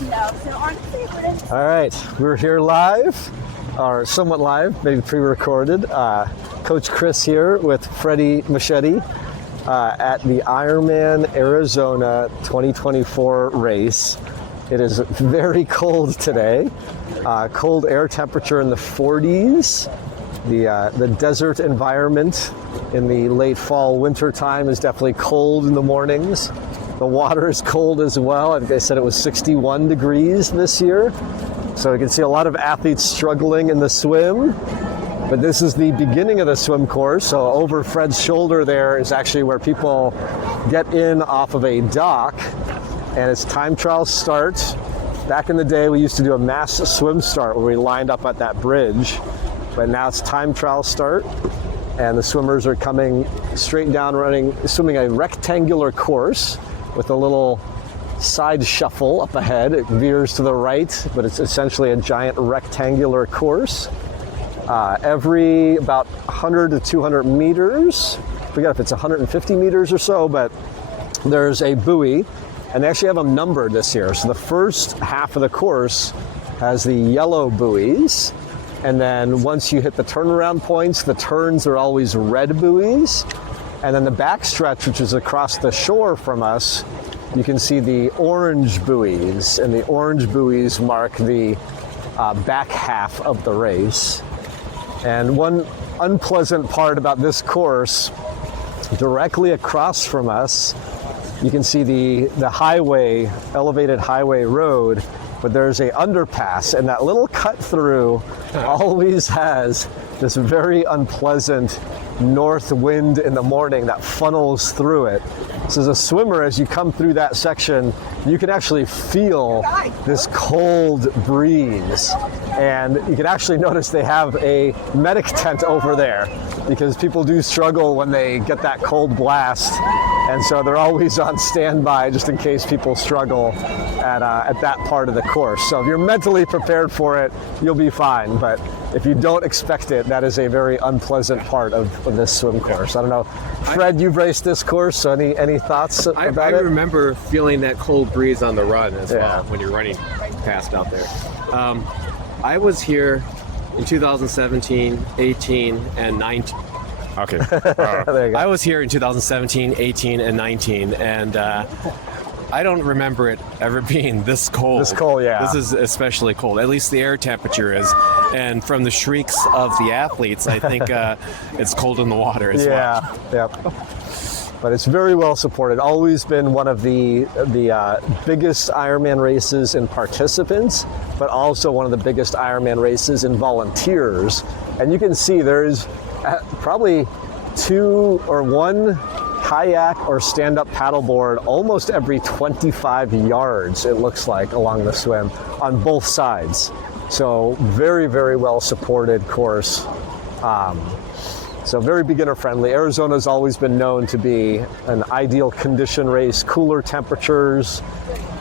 All right, we're here live, or somewhat live, maybe pre-recorded. Coach Chris here with Freddy Machete at the IRONMAN Arizona 2024 race. It is very cold today, cold air temperature in the 40s. The desert environment in the late fall, winter time is definitely cold in the mornings. The water is cold as well. I think they said it was 61 degrees this year. So you can see a lot of athletes struggling in the swim. But this is the beginning of the swim course. So over Fred's shoulder there is actually where people get in off of a dock. And it's time trial start. Back in the day, we used to do a mass swim start where we lined up at that bridge. But now it's time trial start. And the swimmers are coming straight down, swimming a rectangular course with a little side shuffle up ahead. It veers to the right, but it's essentially a giant rectangular course. Every about 100 to 200 meters, I forget if it's 150 meters or so, but there's a buoy, and they actually have them numbered this year. So the first half of the course has the yellow buoys, and then once you hit the turnaround points, the turns are always red buoys. And then the backstretch, which is across the shore from us, you can see the orange buoys, and the orange buoys mark the back half of the race. And one unpleasant part about this course, directly across from us, you can see the highway, elevated highway road, but there's a underpass, and that little cut through always has this very unpleasant north wind in the morning that funnels through it. So as a swimmer, as you come through that section, you can actually feel this cold breeze. And you can actually notice they have a medic tent over there because people do struggle when they get that cold blast. And so they're always on standby just in case people struggle at that part of the course. So if you're mentally prepared for it, you'll be fine. But if you don't expect it, that is a very unpleasant part of this swim course. I don't know, Fred, you've raced this course, so any thoughts about it? I remember feeling that cold breeze on the run as well when you're running past out there. I was here in 2017, 18, and 19. Okay. There you go. I was here in 2017, 18, and 19, and I don't remember it ever being this cold. This cold, yeah. This is especially cold. At least the air temperature is. And from the shrieks of the athletes, I think it's cold in the water as well. Yeah, but it's very well supported. Always been one of the biggest Ironman races in participants, but also one of the biggest Ironman races in volunteers. And you can see there's probably two or one kayak or stand-up paddleboard almost every 25 yards, it looks like, along the swim on both sides. So very, very well supported course. So very beginner friendly. Arizona's always been known to be an ideal condition race, cooler temperatures,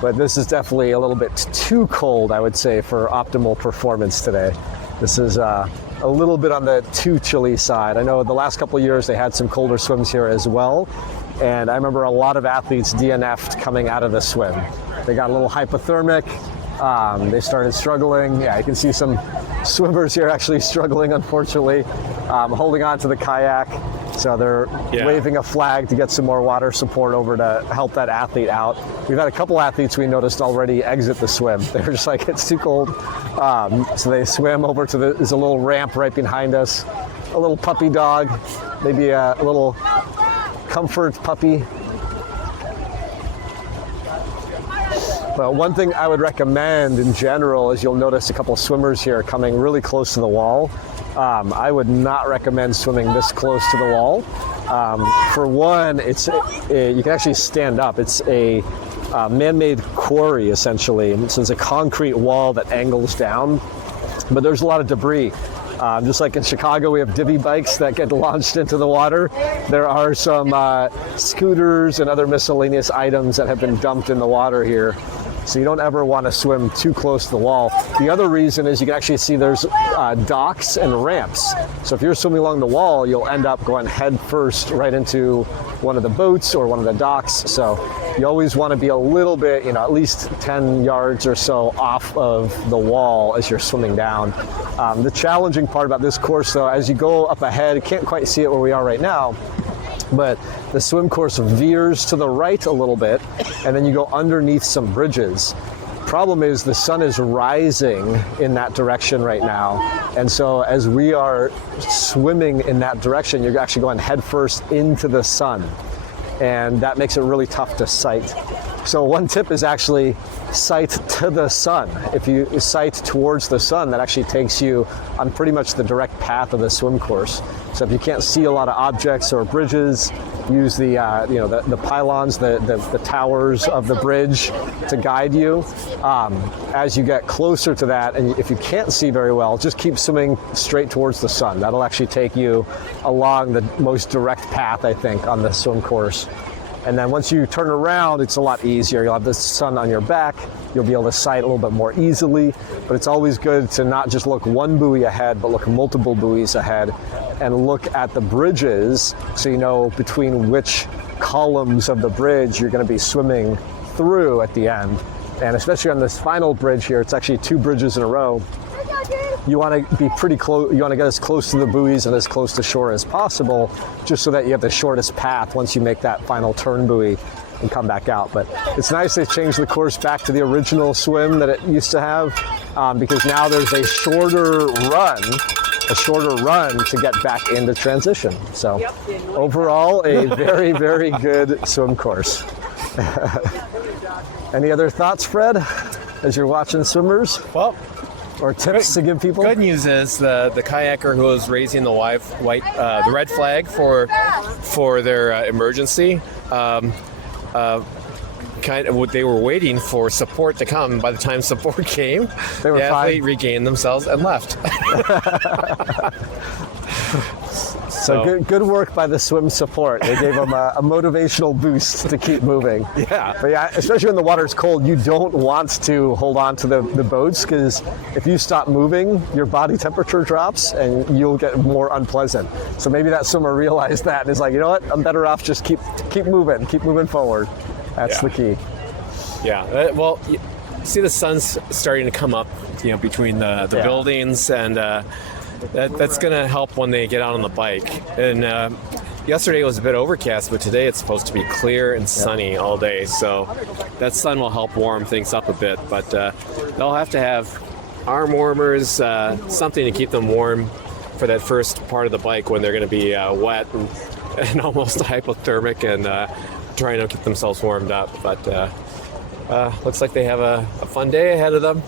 but this is definitely a little bit too cold, I would say, for optimal performance today. This is a little bit on the too chilly side. I know the last couple of years they had some colder swims here as well, and I remember a lot of athletes DNF'd coming out of the swim. They got a little hypothermic. They started struggling. Yeah, you can see some swimmers here actually struggling, unfortunately, holding on to the kayak. So they're waving a flag to get some more water support over to help that athlete out. We've had a couple athletes we noticed already exit the swim. They were just like, it's too cold. So they swam over to there's a little ramp right behind us. A little puppy dog, maybe a little comfort puppy. But one thing I would recommend in general is you'll notice a couple of swimmers here coming really close to the wall. I would not recommend swimming this close to the wall. For one, you can actually stand up. It's a man-made quarry, essentially. So it's a concrete wall that angles down, but there's a lot of debris. Just like in Chicago, we have divvy bikes that get launched into the water. There are some scooters and other miscellaneous items that have been dumped in the water here. So you don't ever want to swim too close to the wall. The other reason is you can actually see there's docks and ramps. So if you're swimming along the wall, you'll end up going head first right into one of the boats or one of the docks. So you always want to be a little bit, at least 10 yards or so off of the wall as you're swimming down. The challenging part about this course, though, as you go up ahead, you can't quite see it where we are right now, but the swim course veers to the right a little bit, and then you go underneath some bridges. Problem is the sun is rising in that direction right now, and so as we are swimming in that direction, you're actually going head first into the sun, and that makes it really tough to sight. So one tip is actually sight to the sun. If you sight towards the sun, that actually takes you on pretty much the direct path of the swim course. So if you can't see a lot of objects or bridges, use the the pylons, the towers of the bridge to guide you. As you get closer to that, and if you can't see very well, just keep swimming straight towards the sun. That'll actually take you along the most direct path, I think, on the swim course. And then once you turn around, it's a lot easier. You'll have the sun on your back. You'll be able to sight a little bit more easily. But it's always good to not just look one buoy ahead, but look multiple buoys ahead and look at the bridges so you know between which columns of the bridge you're going to be swimming through at the end. And especially on this final bridge here, it's actually 2 bridges in a row. You want to be pretty close, you want to get as close to the buoys and as close to shore as possible, just so that you have the shortest path once you make that final turn buoy and come back out. But it's nice they've changed the course back to the original swim that it used to have, because now there's a shorter run to get back into transition. So overall, a very, very good swim course. Any other thoughts, Fred, as you're watching swimmers? Well, or tips to give people? Good news is the kayaker who was raising the the red flag for their emergency, they were waiting for support to come. And by the time support came, the athlete regained themselves and left. So good work by the swim support. They gave them a motivational boost to keep moving. Yeah. But yeah, especially when the water's cold, you don't want to hold on to the boats, because if you stop moving, your body temperature drops and you'll get more unpleasant. So maybe that swimmer realized that and is like, you know what, I'm better off just keep moving forward. That's the key. Yeah. Well, you see the sun's starting to come up, between the buildings, and that's going to help when they get out on the bike. And yesterday it was a bit overcast, but today it's supposed to be clear and sunny all day. So that sun will help warm things up a bit. But they'll have to have arm warmers, something to keep them warm for that first part of the bike when they're going to be wet and almost hypothermic and trying to keep themselves warmed up. But looks like they have a fun day ahead of them.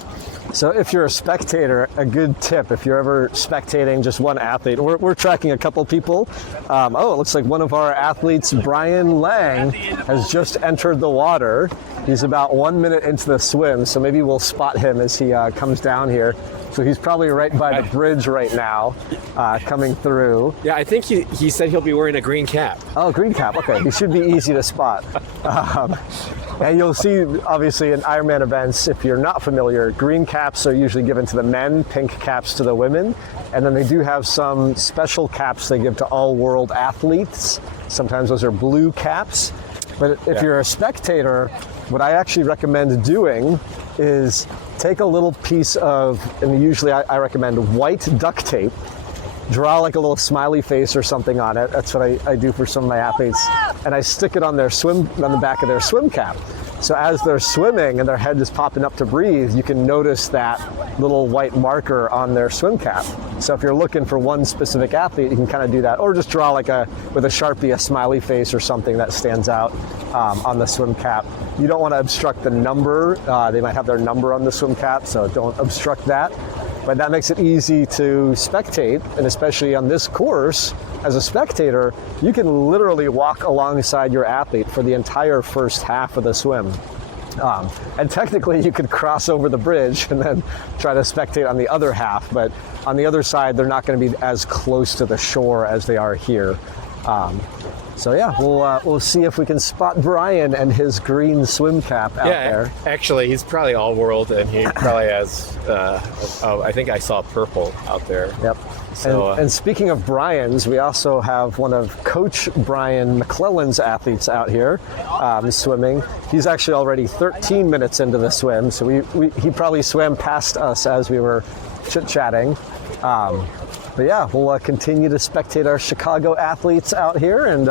So if you're a spectator, a good tip, if you're ever spectating just one athlete, we're tracking a couple people. It looks like one of our athletes, Brian Lang, has just entered the water. He's about 1 minute into the swim, so maybe we'll spot him as he comes down here. So he's probably right by the bridge right now, coming through. Yeah, I think he said he'll be wearing a green cap. Oh, green cap. Okay, he should be easy to spot. And you'll see, obviously, in Ironman events, if you're not familiar, green caps are usually given to the men, pink caps to the women. And then they do have some special caps they give to all world athletes. Sometimes those are blue caps. But if you're a spectator, what I actually recommend doing is take a little piece of, and usually I recommend white duct tape, draw like a little smiley face or something on it. That's what I do for some of my athletes. And I stick it on the back of their swim cap. So as they're swimming and their head is popping up to breathe, you can notice that little white marker on their swim cap. So if you're looking for one specific athlete, you can kind of do that. Or just draw with a Sharpie, a smiley face or something that stands out on the swim cap. You don't want to obstruct the number. They might have their number on the swim cap, so don't obstruct that. But that makes it easy to spectate, and especially on this course, as a spectator, you can literally walk alongside your athlete for the entire first half of the swim. And technically you could cross over the bridge and then try to spectate on the other half, but on the other side, they're not going to be as close to the shore as they are here. So yeah, we'll see if we can spot Brian and his green swim cap out there. Actually, he's probably all world, and he probably has. I think I saw purple out there. Yep. So, and speaking of Brian's, we also have one of Coach Brian McClellan's athletes out here swimming. He's actually already 13 minutes into the swim, so he probably swam past us as we were chit-chatting. But yeah, we'll continue to spectate our Chicago athletes out here and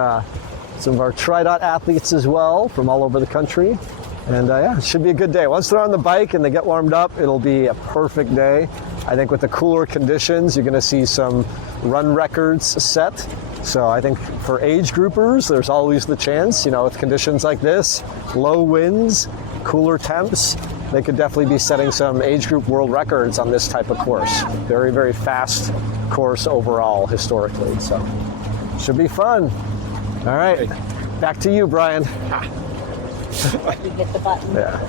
some of our Tri-Dot athletes as well from all over the country. And yeah, it should be a good day. Once they're on the bike and they get warmed up, it'll be a perfect day. I think with the cooler conditions, you're going to see some run records set. So I think for age groupers, there's always the chance, with conditions like this, low winds, cooler temps, they could definitely be setting some age group world records on this type of course. Very, very fast course overall historically. So should be fun. All right, back to you, Brian. You hit the button. Yeah.